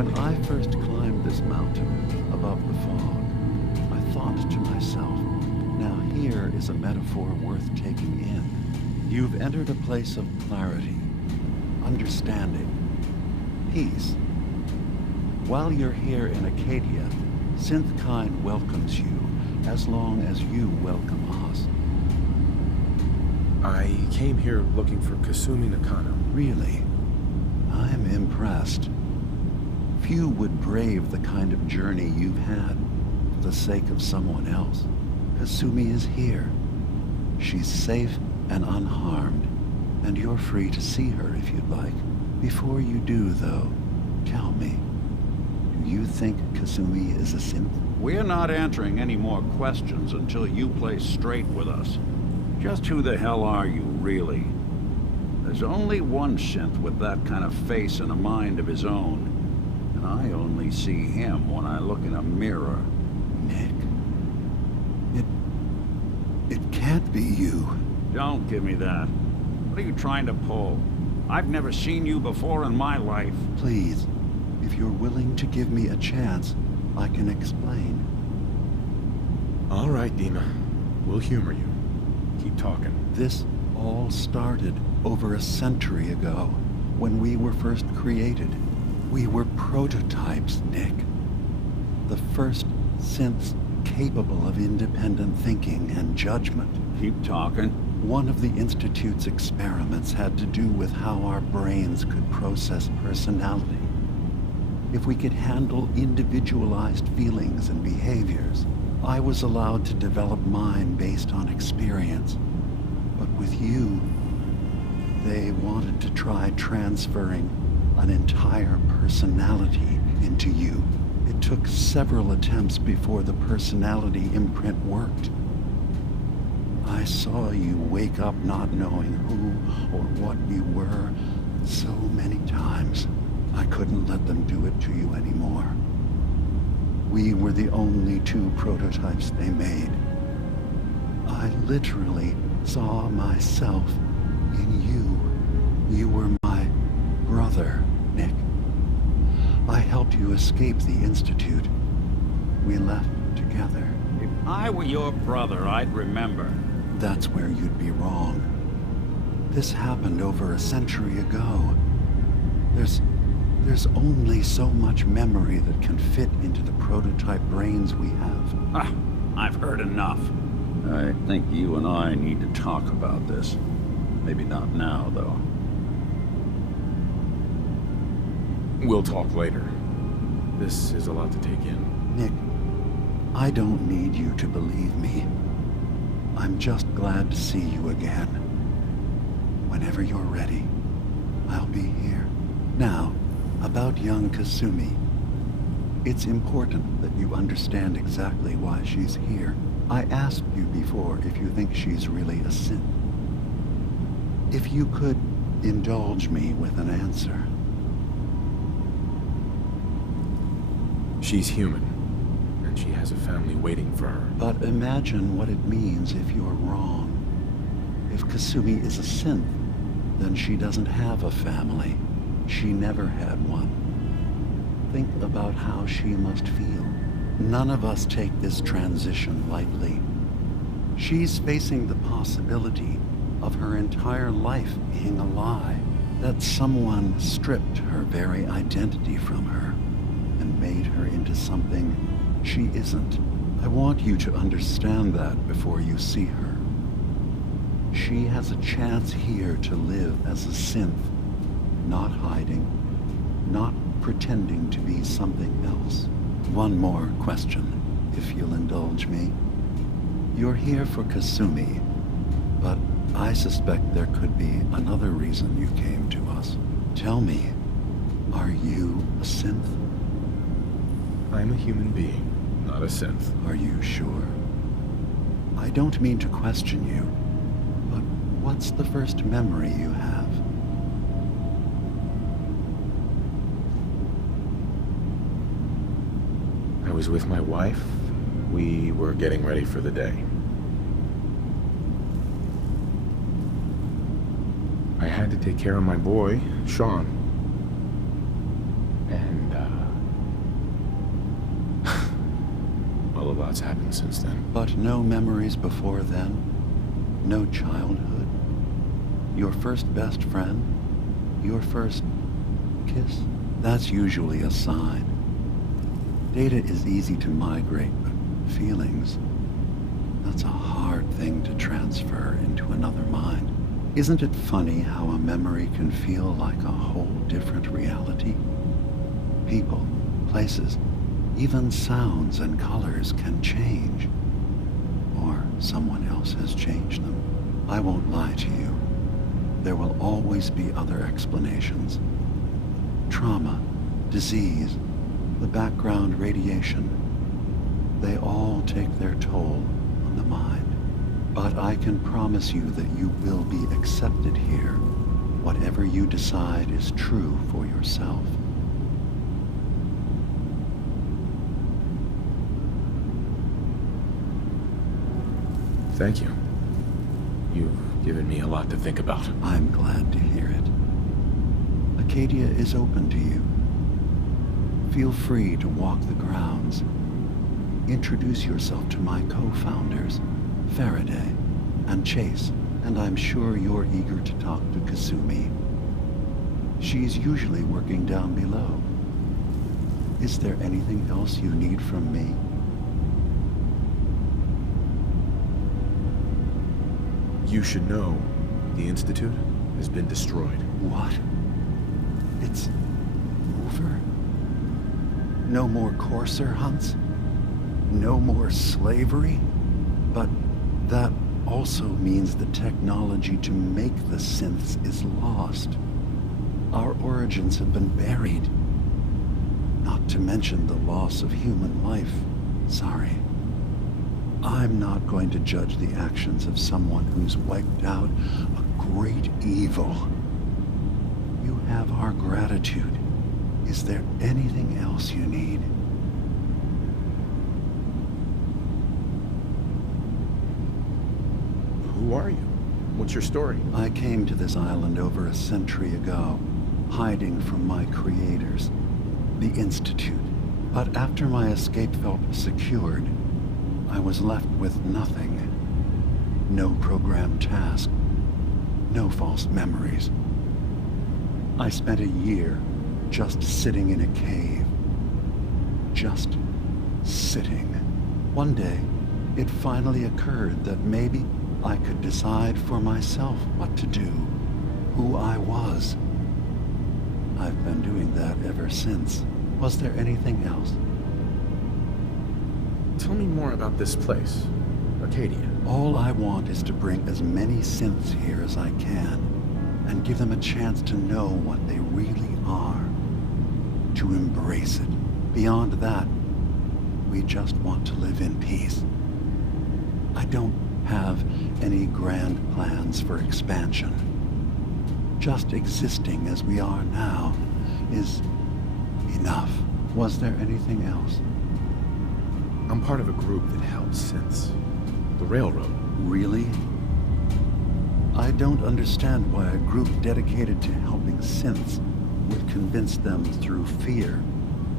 When I first climbed this mountain above the fog, I thought to myself, now here is a metaphor worth taking in. You've entered a place of clarity, understanding, peace. While you're here in Acadia, SYNTH welcomes you as long as you welcome us. I came here looking for Kasumi Nakano. Really? I'm impressed. Few would brave the kind of journey you've had for the sake of someone else. Kasumi is here. She's safe and unharmed, and you're free to see her if you'd like. Before you do, though, tell me, do you think Kasumi is a synth? We're not answering any more questions until you play straight with us. Just who the hell are you, really? There's only one synth with that kind of face and a mind of his own. And I only see him when I look in a mirror. Nick, it can't be you. Don't give me that. What are you trying to pull? I've never seen you before in my life. Please, if you're willing to give me a chance, I can explain. All right, Dima. We'll humor you. Keep talking. This all started over a century ago, when we were first created. We were prototypes, Nick. The first synths capable of independent thinking and judgment. Keep talking. One of the Institute's experiments had to do with how our brains could process personality. If we could handle individualized feelings and behaviors, I was allowed to develop mine based on experience. But with you, they wanted to try transferring an entire personality into you. It took several attempts before the personality imprint worked. I saw you wake up not knowing who or what you were so many times. I couldn't let them do it to you anymore. We were the only two prototypes they made. I literally saw myself in you. You were my brother, Nick. I helped you escape the Institute. We left together. If I were your brother, I'd remember. That's where you'd be wrong. This happened over a century ago. There's only so much memory that can fit into the prototype brains we have. Ah, I've heard enough. I think you and I need to talk about this. Maybe not now, though. We'll talk later. This is a lot to take in. Nick, I don't need you to believe me. I'm just glad to see you again. Whenever you're ready, I'll be here. Now, about young Kasumi. It's important that you understand exactly why she's here. I asked you before if you think she's really a synth. If you could indulge me with an answer. She's human, and she has a family waiting for her. But imagine what it means if you're wrong. If Kasumi is a synth, then she doesn't have a family. She never had one. Think about how she must feel. None of us take this transition lightly. She's facing the possibility of her entire life being a lie, that someone stripped her very identity from her and made her into something she isn't. I want you to understand that before you see her. She has a chance here to live as a synth, not hiding, not pretending to be something else. One more question, if you'll indulge me. You're here for Kasumi, but I suspect there could be another reason you came to us. Tell me, are you a synth? I'm a human being, not a synth. Are you sure? I don't mean to question you, but what's the first memory you have? I was with my wife. We were getting ready for the day. I had to take care of my boy, Sean. And, lot's happened since then. But no memories before then? No childhood? Your first best friend? Your first kiss? That's usually a sign. Data is easy to migrate, but feelings, that's a hard thing to transfer into another mind. Isn't it funny how a memory can feel like a whole different reality? People, places, even sounds and colors can change. Or someone else has changed them. I won't lie to you. There will always be other explanations. Trauma, disease, the background radiation. They all take their toll on the mind. But I can promise you that you will be accepted here, whatever you decide is true for yourself. Thank you. You've given me a lot to think about. I'm glad to hear it. Acadia is open to you. Feel free to walk the grounds. Introduce yourself to my co-founders, Faraday and Chase, and I'm sure you're eager to talk to Kasumi. She's usually working down below. Is there anything else you need from me? You should know, the Institute has been destroyed. What? It's over? No more courser hunts? No more slavery? But that also means the technology to make the synths is lost. Our origins have been buried. Not to mention the loss of human life. Sorry. I'm not going to judge the actions of someone who's wiped out a great evil. You have our gratitude. Is there anything else you need? Who are you? What's your story? I came to this island over a century ago, hiding from my creators, the Institute. But after my escape felt secured, I was left with nothing. No programmed task. No false memories. I spent a year just sitting in a cave. Just sitting. One day, it finally occurred that maybe I could decide for myself what to do, who I was. I've been doing that ever since. Was there anything else? Tell me more about this place, Acadia. All I want is to bring as many synths here as I can, and give them a chance to know what they really are. To embrace it. Beyond that, we just want to live in peace. I don't have any grand plans for expansion. Just existing as we are now is enough. Was there anything else? I'm part of a group that helps synths. The Railroad. Really? I don't understand why a group dedicated to helping synths would convince them through fear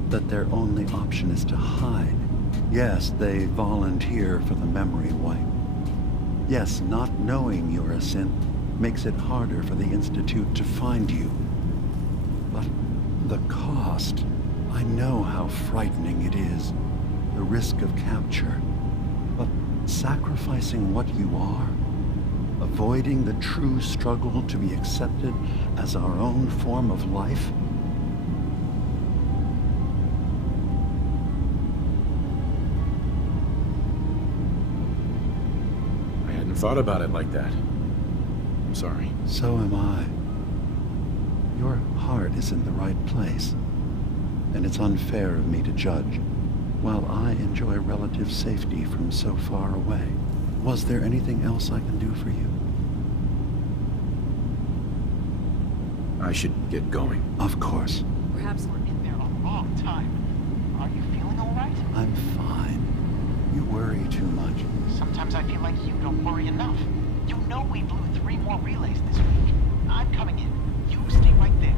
that their only option is to hide. Yes, they volunteer for the memory wipe. Yes, not knowing you're a synth makes it harder for the Institute to find you. But the cost, I know how frightening it is. The risk of capture. But sacrificing what you are, avoiding the true struggle to be accepted as our own form of life, I hadn't thought about it like that. I'm sorry. so am I. Your heart is in the right place, and it's unfair of me to judge. While I enjoy relative safety from so far away, was there anything else I can do for you? I should get going. Of course. Perhaps we're in there a long time. Are you feeling all right? I'm fine. You worry too much. Sometimes I feel like you don't worry enough. You know we blew 3 more relays this week. I'm coming in. You stay right there.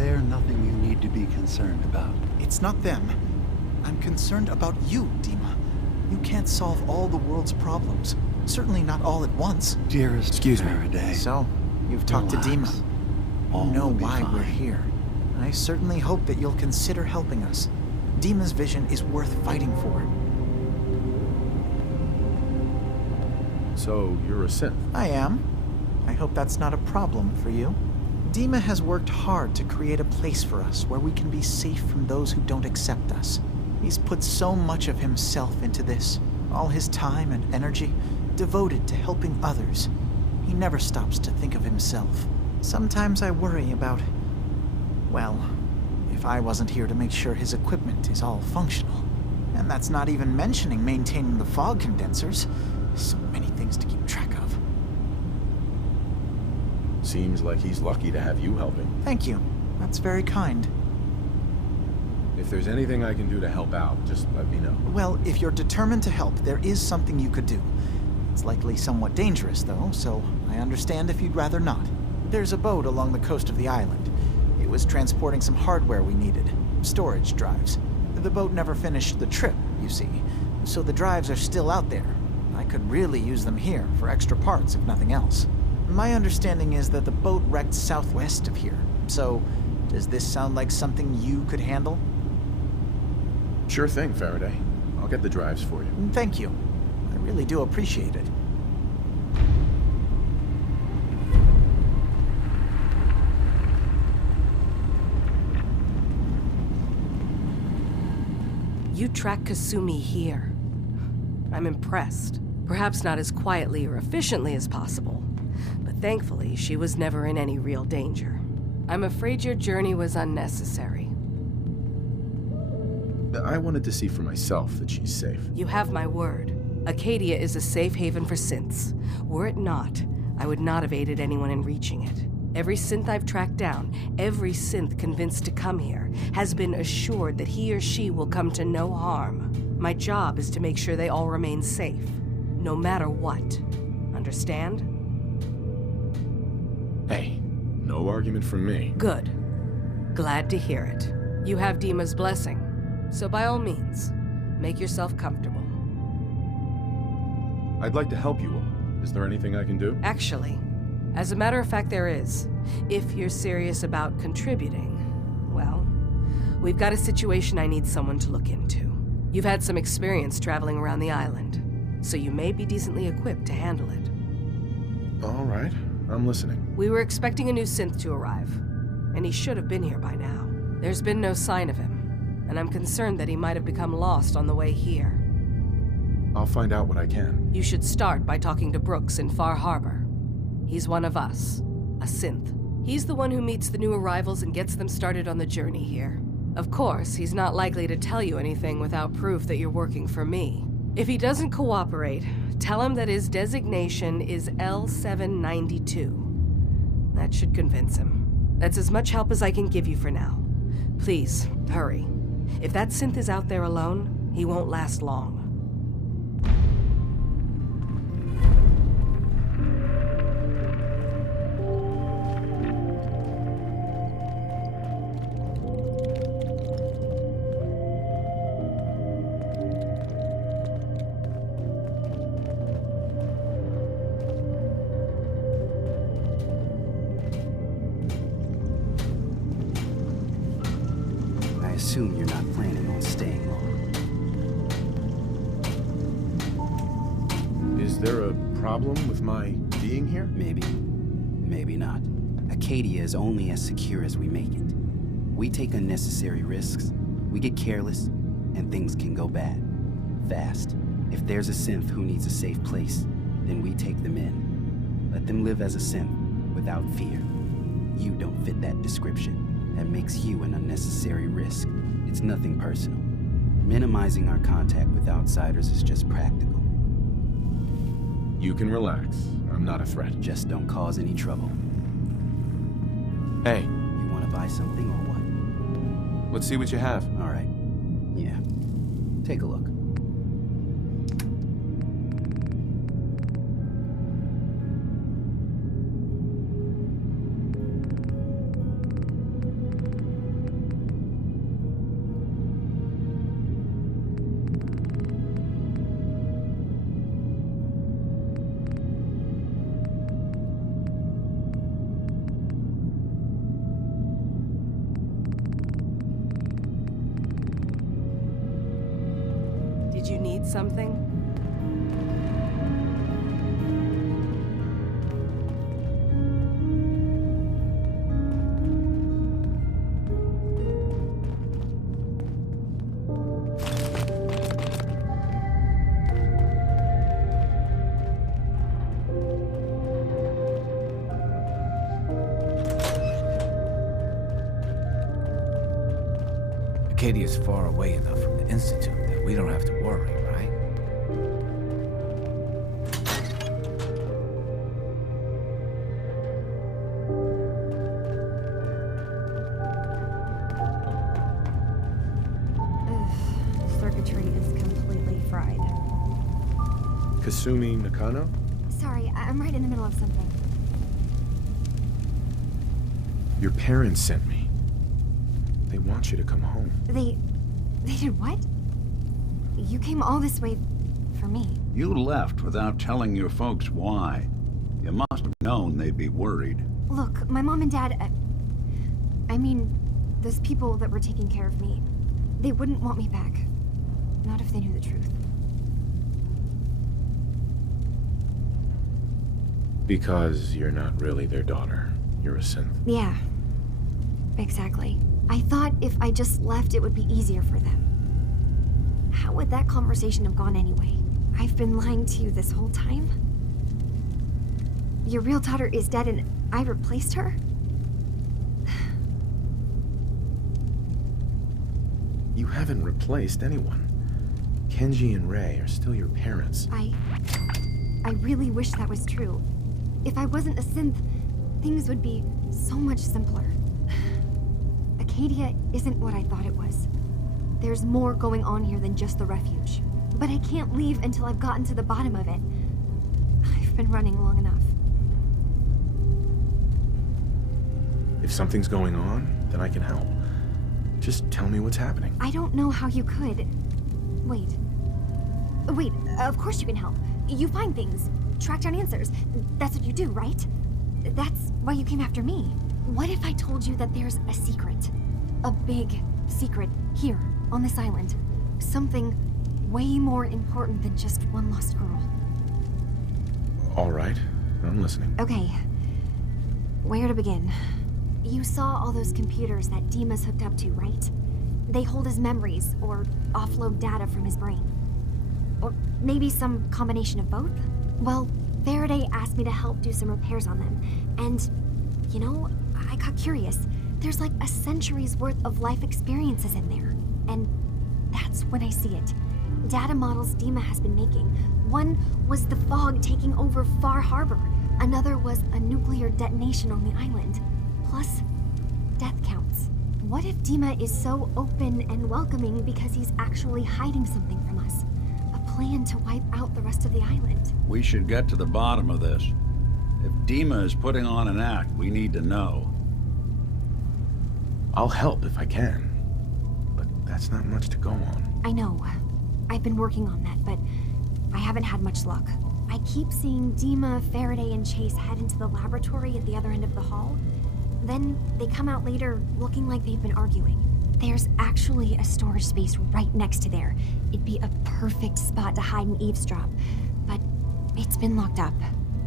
They're nothing you need to be concerned about. It's not them. I'm concerned about you, Dima. You can't solve all the world's problems. Certainly not all at once. Dearest Excuse me. Faraday. So, you've talked to Relax. Dima. All You know will be why we're fine. here. I certainly hope that you'll consider helping us. Dima's vision is worth fighting for. So, you're a synth? I am. I hope that's not a problem for you. Dima has worked hard to create a place for us where we can be safe from those who don't accept us. He's put so much of himself into this, all his time and energy devoted to helping others. He never stops to think of himself. Sometimes I worry about, well, if I wasn't here to make sure his equipment is all functional. And that's not even mentioning maintaining the fog condensers. So many things to keep track of. Seems like he's lucky to have you helping. Thank you. That's very kind. If there's anything I can do to help out, just let me know. Well, if you're determined to help, there is something you could do. It's likely somewhat dangerous, though, so I understand if you'd rather not. There's a boat along the coast of the island. It was transporting some hardware we needed. Storage drives. The boat never finished the trip, you see, so the drives are still out there. I could really use them here for extra parts, if nothing else. My understanding is that the boat wrecked southwest of here, so does this sound like something you could handle? Sure thing, Faraday. I'll get the drives for you. Thank you. I really do appreciate it. You track Kasumi here. I'm impressed. Perhaps not as quietly or efficiently as possible, but thankfully she was never in any real danger. I'm afraid your journey was unnecessary. I wanted to see for myself that she's safe. You have my word. Acadia is a safe haven for synths. Were it not, I would not have aided anyone in reaching it. Every synth I've tracked down, every synth convinced to come here, has been assured that he or she will come to no harm. My job is to make sure they all remain safe, no matter what. Understand? Hey, no argument from me. Good. Glad to hear it. You have Dima's blessing, so by all means, make yourself comfortable. I'd like to help you all. Is there anything I can do? Actually, as a matter of fact, there is. If you're serious about contributing, well, we've got a situation I need someone to look into. You've had some experience traveling around the island, so you may be decently equipped to handle it. All right, I'm listening. We were expecting a new synth to arrive, and he should have been here by now. There's been no sign of him, and I'm concerned that he might have become lost on the way here. I'll find out what I can. You should start by talking to Brooks in Far Harbor. He's one of us, a synth. He's the one who meets the new arrivals and gets them started on the journey here. Of course, he's not likely to tell you anything without proof that you're working for me. If he doesn't cooperate, tell him that his designation is L792. That should convince him. That's as much help as I can give you for now. Please, hurry. If that synth is out there alone, he won't last long. I assume you're not planning on staying long. Is there a problem with my being here? Maybe. Maybe not. Acadia is only as secure as we make it. We take unnecessary risks, we get careless, and things can go bad. Fast. If there's a synth who needs a safe place, then we take them in. Let them live as a synth, without fear. You don't fit that description. That makes you an unnecessary risk. It's nothing personal. Minimizing our contact with outsiders is just practical. You can relax. I'm not a threat. Just don't cause any trouble. Hey, You want to buy something or what? let's see what you have. All right. Yeah. Take a look. Did you need something? Acadia's far away enough from the Institute that we don't have to worry, right? Circuitry is completely fried. Kasumi Nakano? Sorry, I'm right in the middle of something. Your parents sent me. They want you to come home. They did what? You came all this way for me. You left without telling your folks why. You must have known they'd be worried. Look, my mom and dad, I mean, those people that were taking care of me, they wouldn't want me back. Not if they knew the truth. Because you're not really their daughter. You're a synth. Yeah, exactly. I thought if I just left, it would be easier for them. How would that conversation have gone anyway? I've been lying to you this whole time? Your real daughter is dead and I replaced her? You haven't replaced anyone. Kenji and Rei are still your parents. I really wish that was true. If I wasn't a synth, things would be so much simpler. Acadia isn't what I thought it was. There's more going on here than just the refuge. But I can't leave until I've gotten to the bottom of it. I've been running long enough. If something's going on, then I can help. Just tell me what's happening. I don't know how you could. Wait, of course you can help. You find things, track down answers. That's what you do, right? That's why you came after me. What if I told you that there's a secret? A big secret here, on this island. Something way more important than just one lost girl. All right, I'm listening. Okay, where to begin? You saw all those computers that Dima's hooked up to, right? They hold his memories, or offload data from his brain. Or maybe some combination of both? Well, Faraday asked me to help do some repairs on them, and, you know, I got curious. There's like a century's worth of life experiences in there, and that's when I see it. Data models Dima has been making. One was the fog taking over Far Harbor. Another was a nuclear detonation on the island. Plus, death counts. What if Dima is so open and welcoming because he's actually hiding something from us? A plan to wipe out the rest of the island. We should get to the bottom of this. If Dima is putting on an act, we need to know. I'll help if I can. But that's not much to go on. I know. I've been working on that, but I haven't had much luck. I keep seeing Dima, Faraday, and Chase head into the laboratory at the other end of the hall. Then they come out later looking like they've been arguing. There's actually a storage space right next to there. It'd be a perfect spot to hide and eavesdrop, but it's been locked up.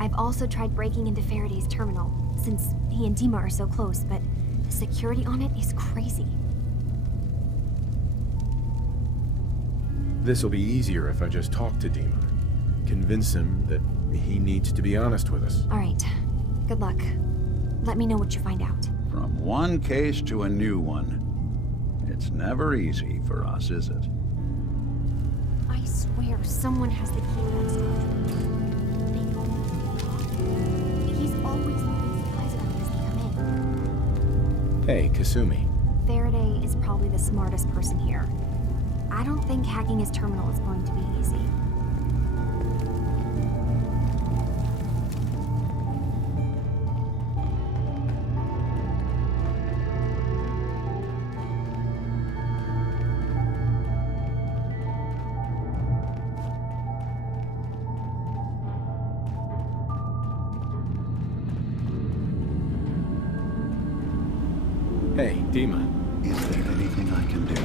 I've also tried breaking into Faraday's terminal, since he and Dima are so close, but the security on it is crazy. This'll be easier if I just talk to Dima. Convince him that he needs to be honest with us. All right. Good luck. Let me know what you find out. From one case to a new one. It's never easy for us, is it? I swear someone has the key to that storage room. He's always leaving supplies around as they come in. Hey, Kasumi. Faraday is probably the smartest person here. I don't think hacking his terminal is going to be easy. Hey, Dima. Is there anything I can do?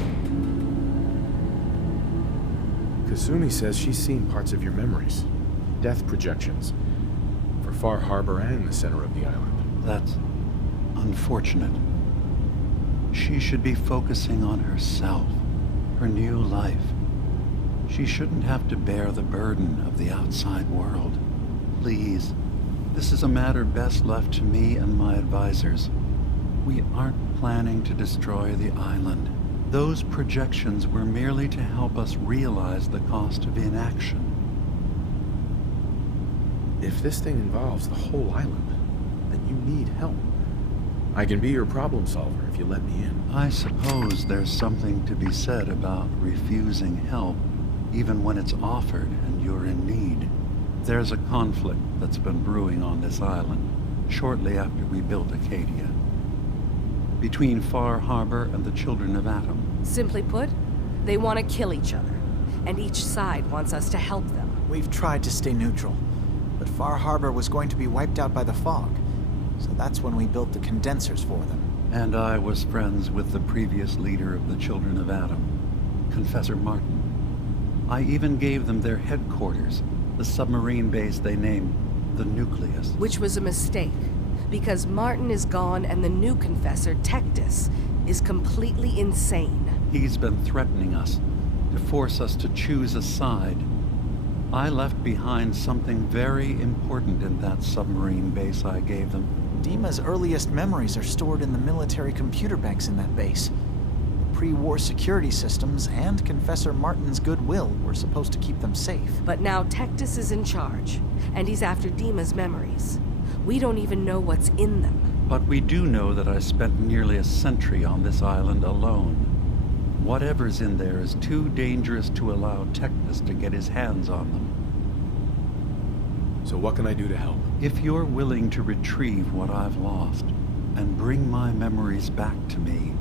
Kasumi says she's seen parts of your memories. Death projections. For Far Harbor and the center of the island. That's unfortunate. She should be focusing on herself, her new life. She shouldn't have to bear the burden of the outside world. Please, this is a matter best left to me and my advisors. We aren't planning to destroy the island. Those projections were merely to help us realize the cost of inaction. If this thing involves the whole island, then you need help. I can be your problem solver if you let me in. I suppose there's something to be said about refusing help, even when it's offered and you're in need. There's a conflict that's been brewing on this island, shortly after we built Acadia. Between Far Harbor and the Children of Atom. Simply put, they want to kill each other, and each side wants us to help them. We've tried to stay neutral, but Far Harbor was going to be wiped out by the fog, so that's when we built the condensers for them. And I was friends with the previous leader of the Children of Atom, Confessor Martin. I even gave them their headquarters, the submarine base they named the Nucleus. Which was a mistake, because Martin is gone and the new Confessor, Tectus, is completely insane. He's been threatening us, to force us to choose a side. I left behind something very important in that submarine base I gave them. Dima's earliest memories are stored in the military computer banks in that base. The pre-war security systems and Confessor Martin's goodwill were supposed to keep them safe. But now Tectus is in charge, and he's after Dima's memories. We don't even know what's in them. But we do know that I spent nearly a century on this island alone. Whatever's in there is too dangerous to allow Tectus to get his hands on them. So what can I do to help? If you're willing to retrieve what I've lost and bring my memories back to me,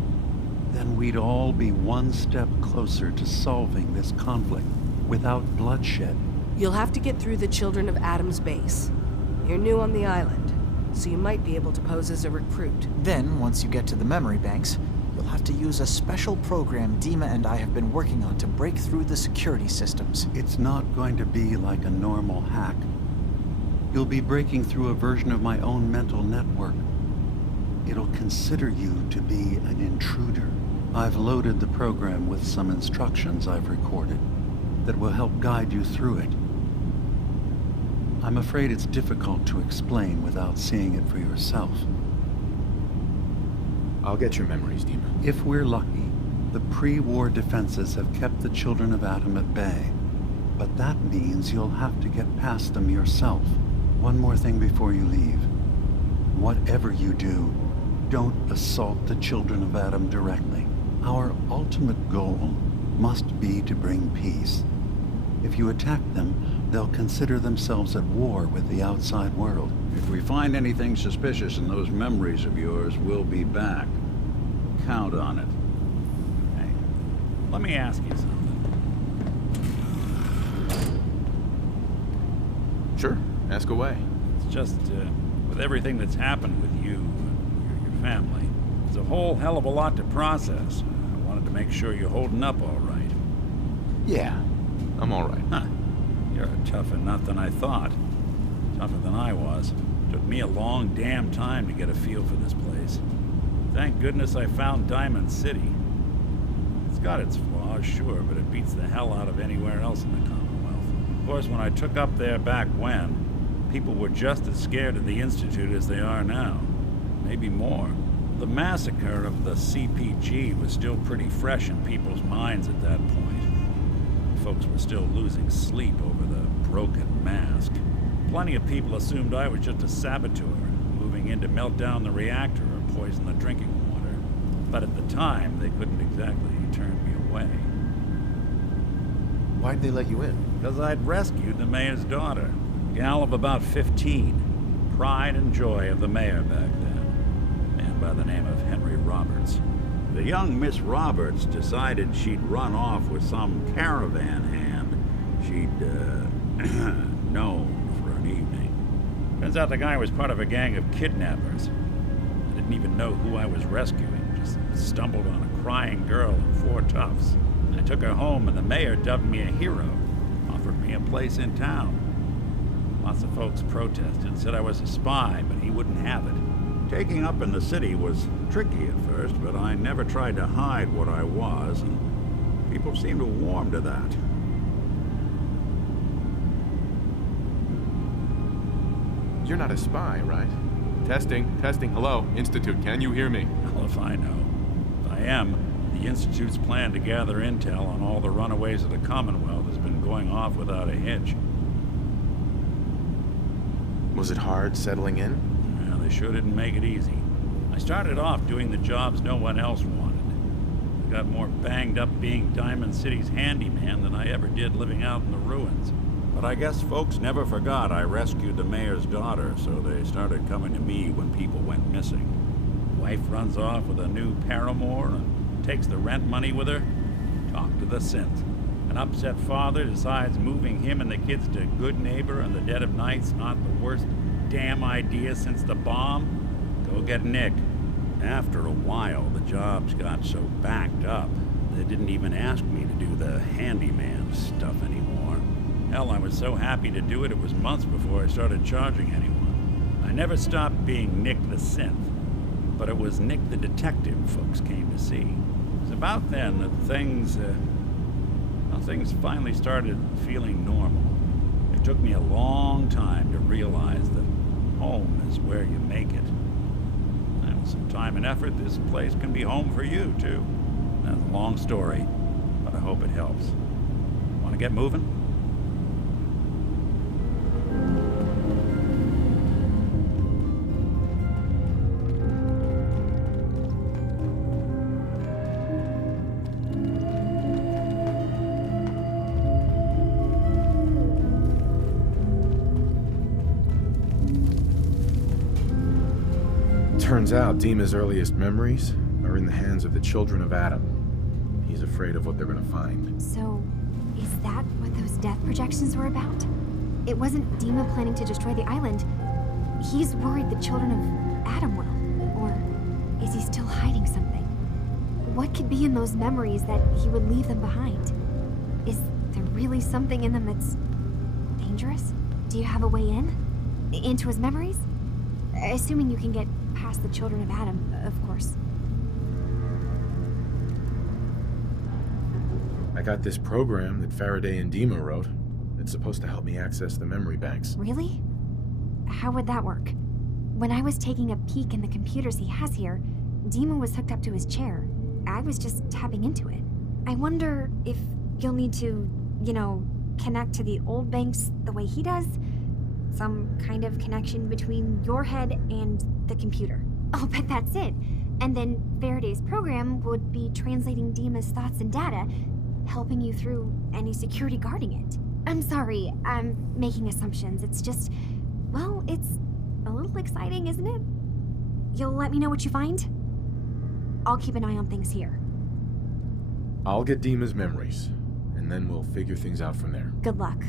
then we'd all be one step closer to solving this conflict without bloodshed. You'll have to get through the Children of Atom's base. You're new on the island, so you might be able to pose as a recruit. Then, once you get to the memory banks, you'll have to use a special program Dima and I have been working on to break through the security systems. It's not going to be like a normal hack. You'll be breaking through a version of my own mental network. It'll consider you to be an intruder. I've loaded the program with some instructions I've recorded that will help guide you through it. I'm afraid it's difficult to explain without seeing it for yourself. I'll get your memories, Dima. If we're lucky, the pre-war defenses have kept the Children of Atom at bay. But that means you'll have to get past them yourself. One more thing before you leave. Whatever you do, don't assault the Children of Atom directly. Our ultimate goal must be to bring peace. If you attack them, they'll consider themselves at war with the outside world. If we find anything suspicious in those memories of yours, we'll be back. Count on it. Hey, let me ask you something. Sure, ask away. It's just, with everything that's happened with you and your family, there's a whole hell of a lot to process. I wanted to make sure you're holding up all right. Yeah, I'm all right. Huh. You're a tougher nut than I thought. Tougher than I was. Took me a long damn time to get a feel for this place. Thank goodness I found Diamond City. It's got its flaws, sure, but it beats the hell out of anywhere else in the Commonwealth. Of course, when I took up there back when, people were just as scared of the Institute as they are now. Maybe more. The massacre of the CPG was still pretty fresh in people's minds at that point. Folks were still losing sleep over the broken mask. Plenty of people assumed I was just a saboteur, moving in to melt down the reactor or poison the drinking water. But at the time, they couldn't exactly turn me away. Why'd they let you in? Because I'd rescued the mayor's daughter. A gal of about 15. Pride and joy of the mayor back then. A man by the name of Henry Roberts. The young Miss Roberts decided she'd run off with some caravan hand she'd, known for an evening. Turns out the guy was part of a gang of kidnappers. I didn't even know who I was rescuing. Just stumbled on a crying girl and 4 toughs. I took her home, and the mayor dubbed me a hero, offered me a place in town. Lots of folks protested, said I was a spy, but he wouldn't have it. Taking up in the city was tricky at first, but I never tried to hide what I was, and people seemed to warm to that. You're not a spy, right? Testing. Hello, Institute, can you hear me? Well, if I know. If I am, the Institute's plan to gather intel on all the runaways of the Commonwealth has been going off without a hitch. Was it hard settling in? Well, they sure didn't make it easy. I started off doing the jobs no one else wanted. I got more banged up being Diamond City's handyman than I ever did living out in the ruins. But I guess folks never forgot I rescued the mayor's daughter, so they started coming to me when people went missing. Wife runs off with a new paramour and takes the rent money with her. Talk to the SYNTH. An upset father decides moving him and the kids to Good Neighbor in the dead of night's not the worst damn idea since the bomb. Go get Nick. After a while, the jobs got so backed up, they didn't even ask me to do the handyman stuff anymore. Hell, I was so happy to do it, it was months before I started charging anyone. I never stopped being Nick the SYNTH, but it was Nick the detective folks came to see. It was about then that things finally started feeling normal. It took me a long time to realize that home is where you make it. And with some time and effort, this place can be home for you, too. That's a long story, but I hope it helps. Want to get moving? Turns out Dima's earliest memories are in the hands of the children of Adam. He's afraid of what they're gonna find. So, is that what those death projections were about? It wasn't Dima planning to destroy the island. He's worried the children of Adam will. Or is he still hiding something? What could be in those memories that he would leave them behind? Is there really something in them that's dangerous? Do you have a way in? Into his memories? Assuming you can get past the children of Adam, of course. I got this program that Faraday and Dima wrote. It's supposed to help me access the memory banks. Really? How would that work? When I was taking a peek in the computers he has here, Dima was hooked up to his chair. I was just tapping into it. I wonder if you'll need to, connect to the old banks the way he does? Some kind of connection between your head and the computer. I'll bet that's it. And then Faraday's program would be translating Dima's thoughts and data, helping you through any security guarding it. I'm sorry, I'm making assumptions. It's just, well, it's a little exciting, isn't it? You'll let me know what you find? I'll keep an eye on things here. I'll get Dima's memories, and then we'll figure things out from there. Good luck.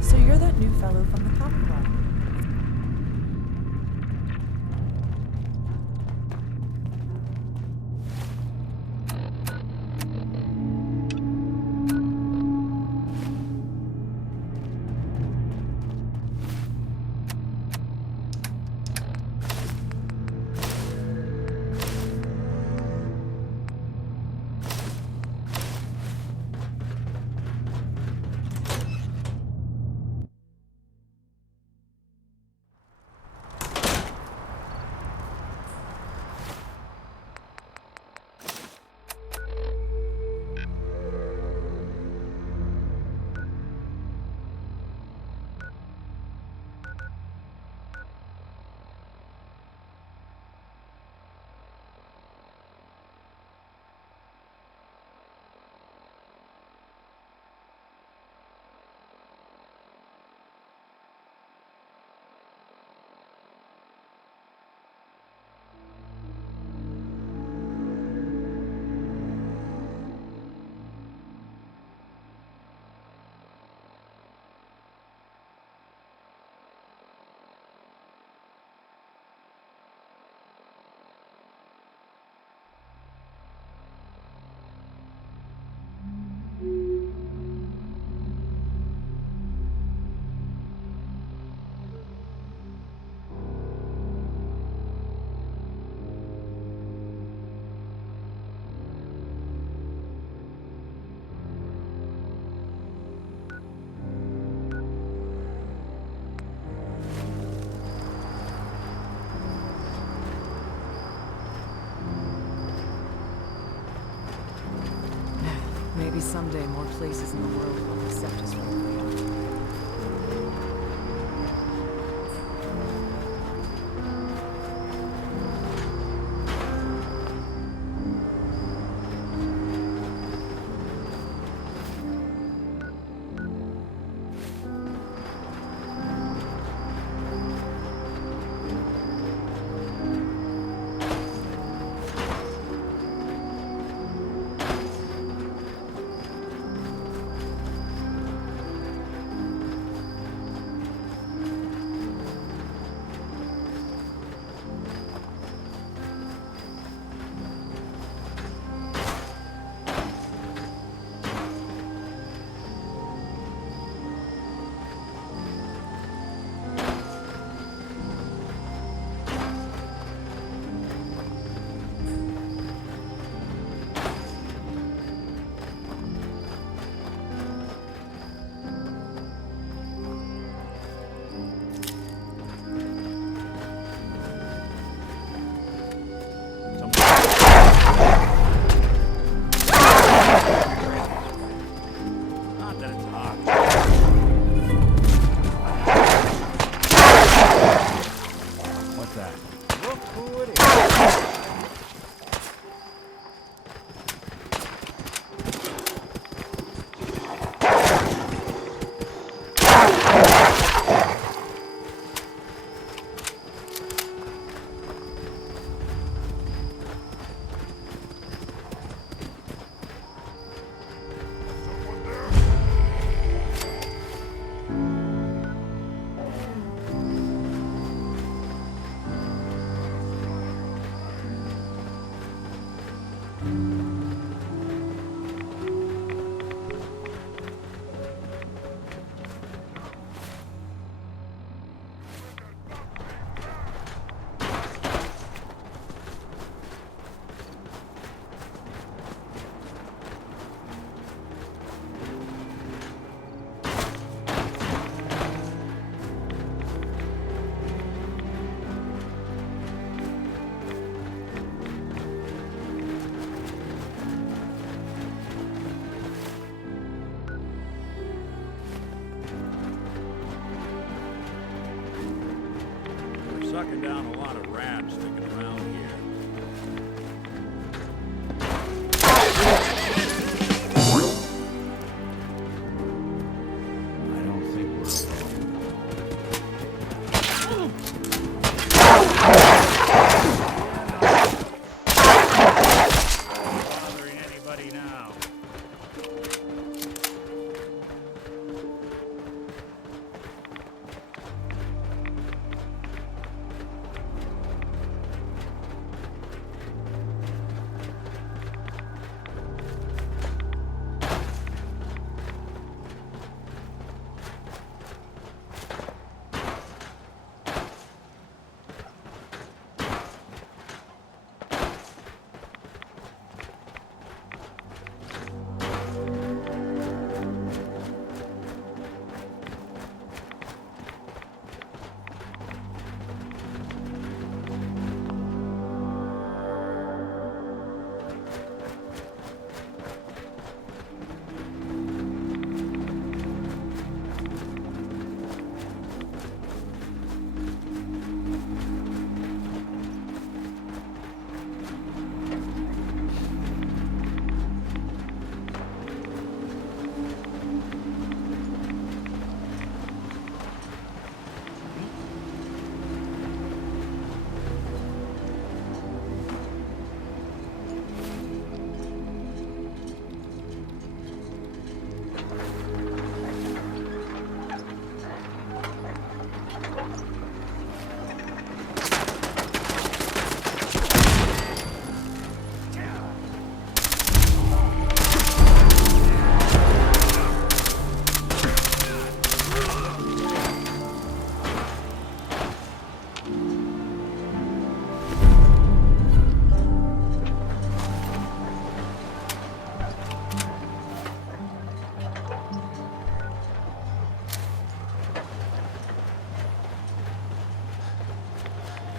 So you're that new fellow from the Commonwealth. someday more places in the world will accept us for who we are. Sucking down a lot of rats sticking around here. I don't think we're bothering anybody now.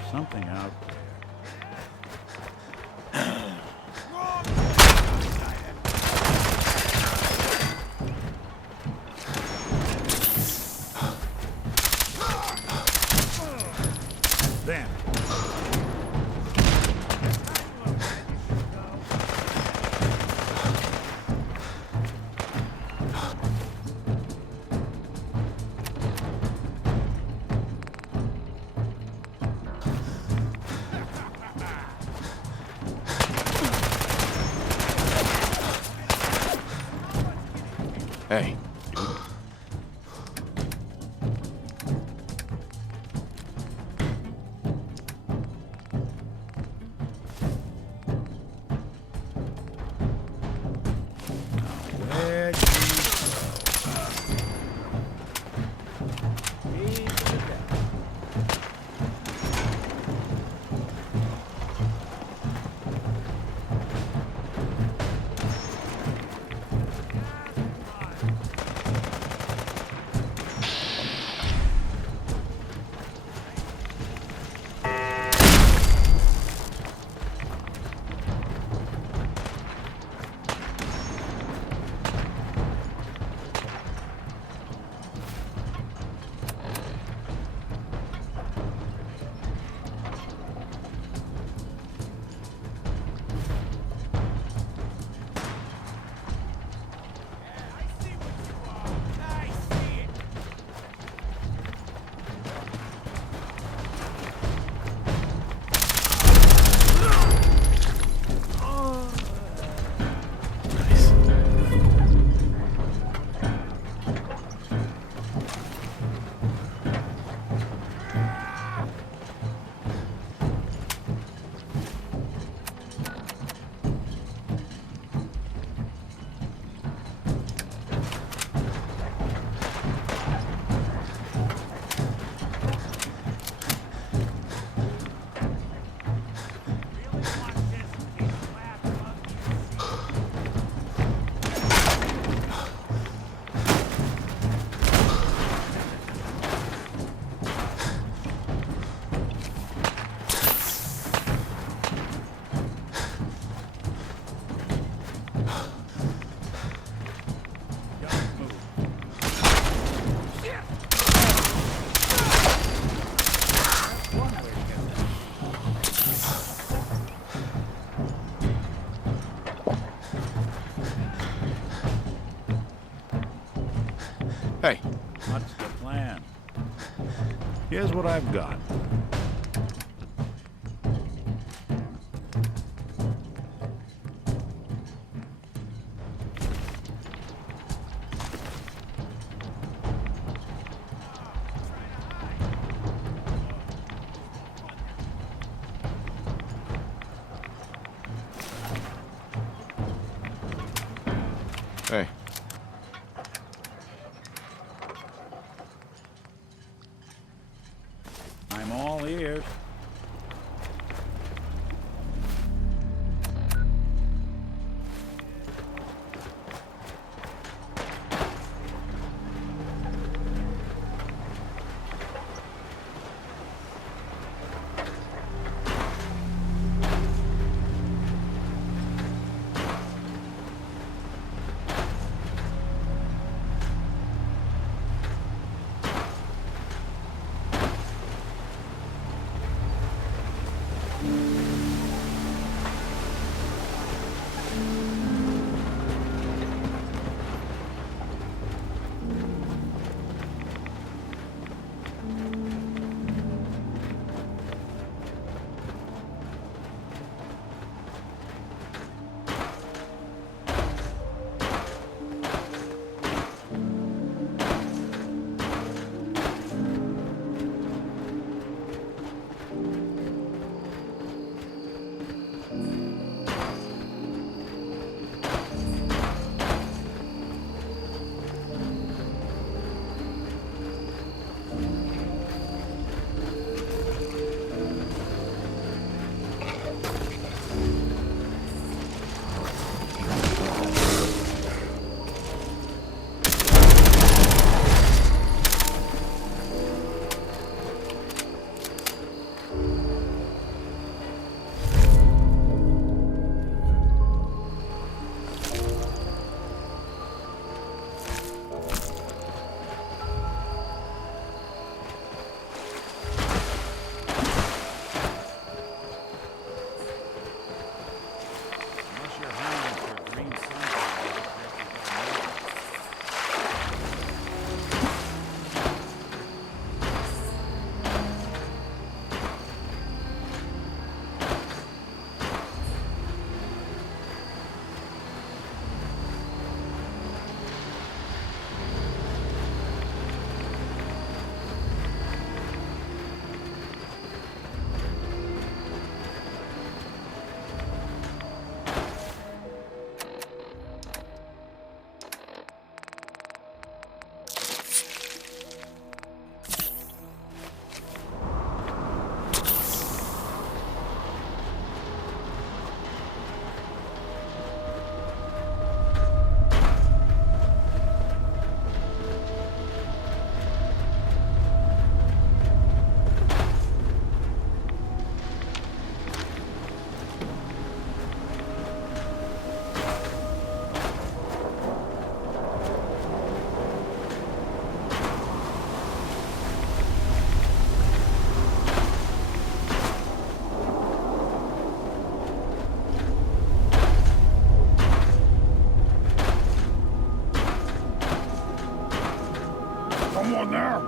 Something out there. Hey. What's the plan? Here's what I've got. Hey. I'm all ears. Someone there?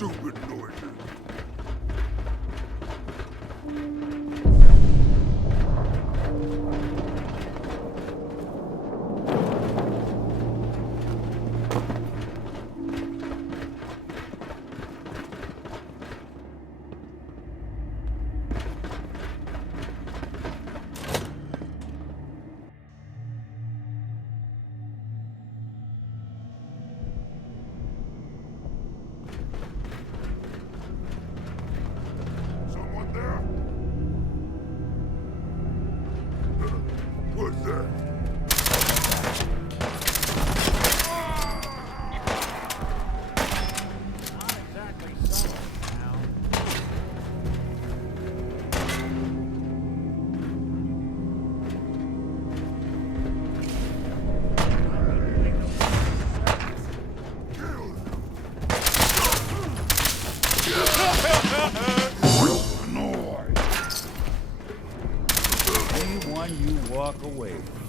Stupid noises. What's that? Not exactly subtle now. Anyone you walk away from.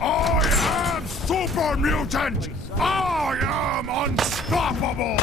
I am super mutant! I am unstoppable!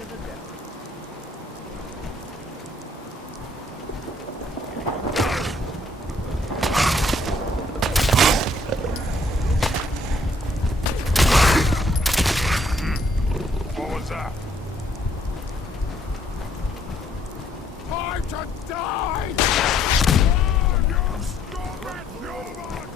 of the devil. What was that? Time to die! Oh, you stupid human!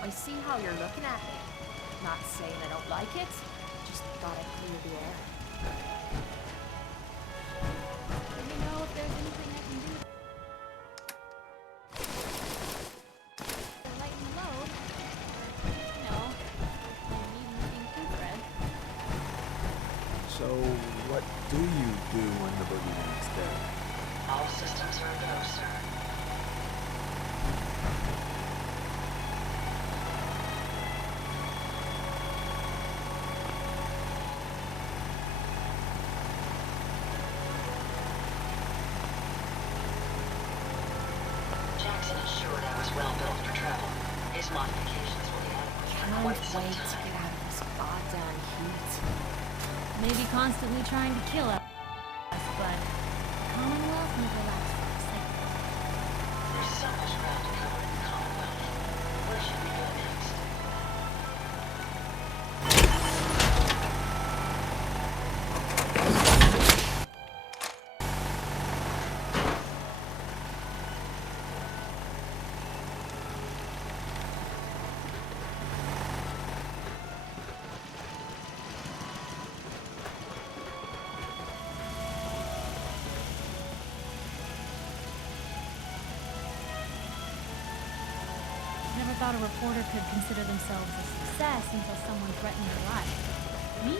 I see how you're looking at me. Not saying I don't like it, just thought I'd clear the air. Do you know if there's anything I can do to lighten the load? Or, you know, if you need anything too, Fred? So, what do you do when the boogeyman's dead? All systems are go, sir. Jackson assured I was well built for travel. His modifications will be adequate for Can't quite some wait to time. get out of this goddamn heat. Maybe constantly trying to kill us, but the Commonwealth never lacks for excitement. There's so much ground to cover in the Commonwealth. Where should we go next? Never thought a reporter could consider themselves a success until someone threatened their life. Me?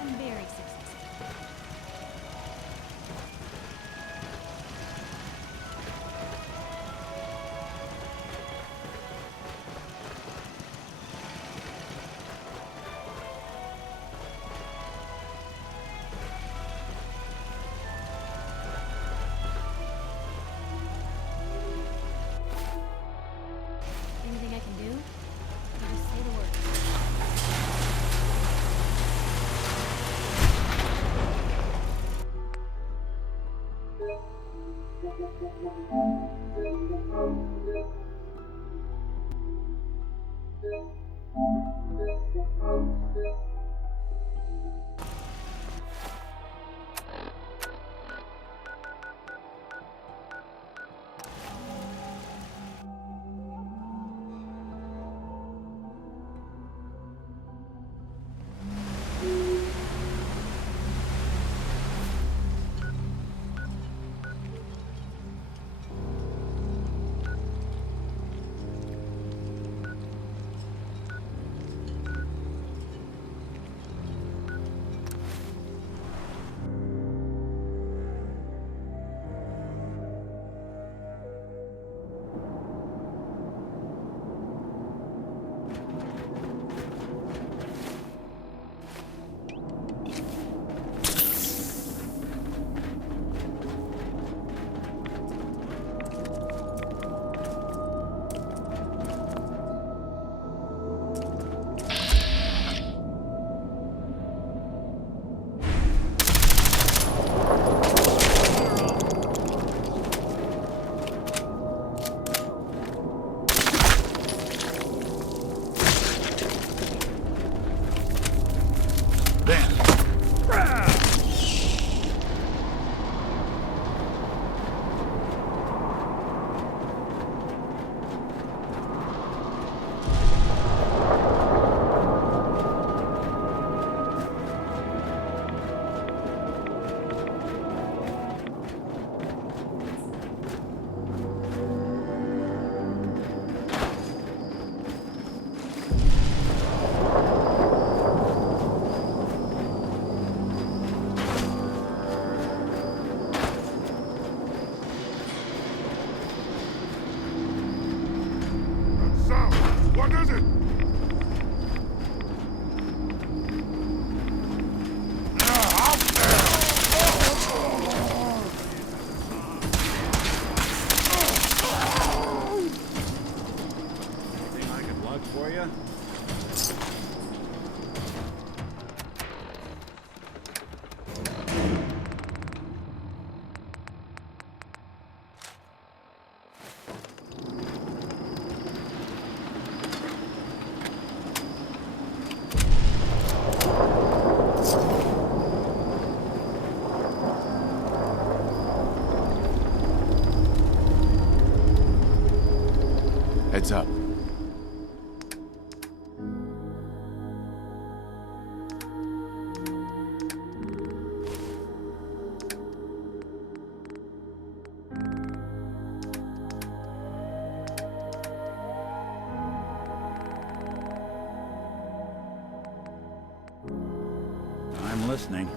I'm very successful. Anything I can do? You just say the word. What is it? Anything I can lug for you? Heads up. I'm listening.